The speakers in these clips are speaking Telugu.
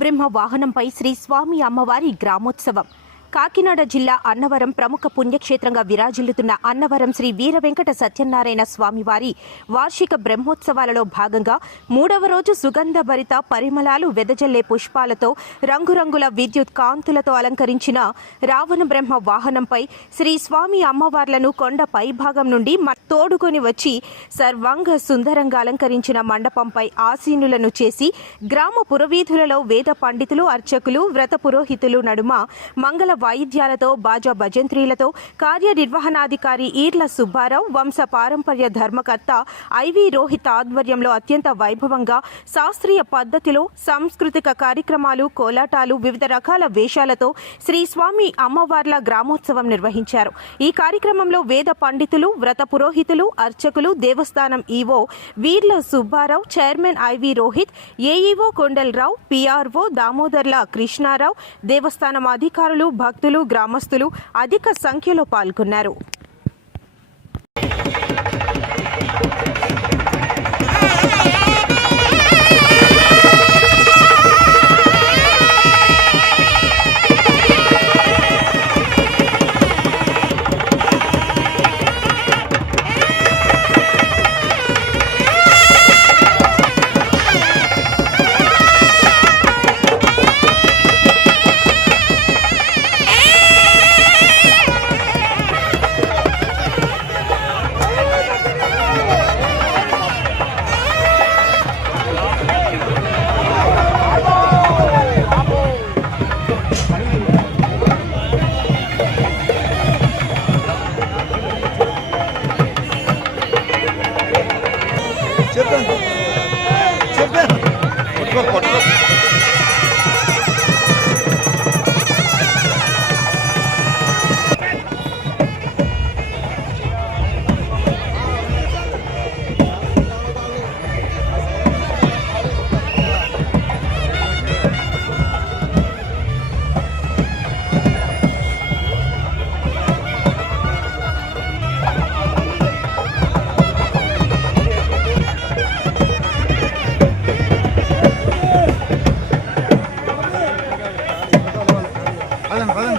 రావణబ్రహ్మ వాహనంపై శ్రీ స్వామి అమ్మవారి గ్రామోత్సవం. కాకినాడ జిల్లా అన్నవరం ప్రముఖ పుణ్యక్షేత్రంగా విరాజిల్లుతున్న అన్నవరం శ్రీ వీర వెంకట సత్యనారాయణ స్వామివారి వార్షిక బ్రహ్మోత్సవాలలో భాగంగా 3వ రోజు సుగంధభరిత పరిమళాలు వెదజల్లే పుష్పాలతో రంగురంగుల విద్యుత్ కాంతులతో అలంకరించిన రావణ బ్రహ్మ వాహనంపై శ్రీ స్వామి అమ్మవార్లను కొండ పైభాగం నుండి తోడుకొని వచ్చి సర్వాంగ సుందరంగా అలంకరించిన మండపంపై ఆసీనులను చేసి గ్రామ పురవీధులలో వేద పండితులు, అర్చకులు, వ్రత పురోహితులు నడుమ మంగళ వాయిద్యాలతో, బాజా భజంత్రీలతో కార్యనిర్వహణాధికారి ఈర్ల సుబ్బారావు, వంశ పారంపర్య ధర్మకర్త ఐవి రోహిత్ ఆధ్వర్యంలో అత్యంత వైభవంగా శాస్త్రీయ పద్ధతిలో సాంస్కృతిక కార్యక్రమాలు, కోలాటాలు, వివిధ రకాల వేషాలతో శ్రీ స్వామి అమ్మవార్ల గ్రామోత్సవం నిర్వహించారు. ఈ కార్యక్రమంలో వేద పండితులు, వ్రత పురోహితులు, అర్చకులు, దేవస్థానం EO Veerla Subbarao, chairman IV Rohit, AEO Kondalarao, PRO Damodarla Krishnarao, దేవస్థానం అధికారులు, భక్తులు, గ్రామస్తులు అధిక సంఖ్యలో పాల్గొన్నారు.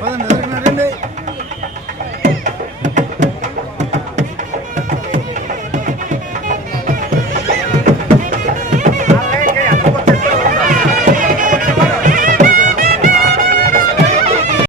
పదండి ఎదురుకున్నారండి.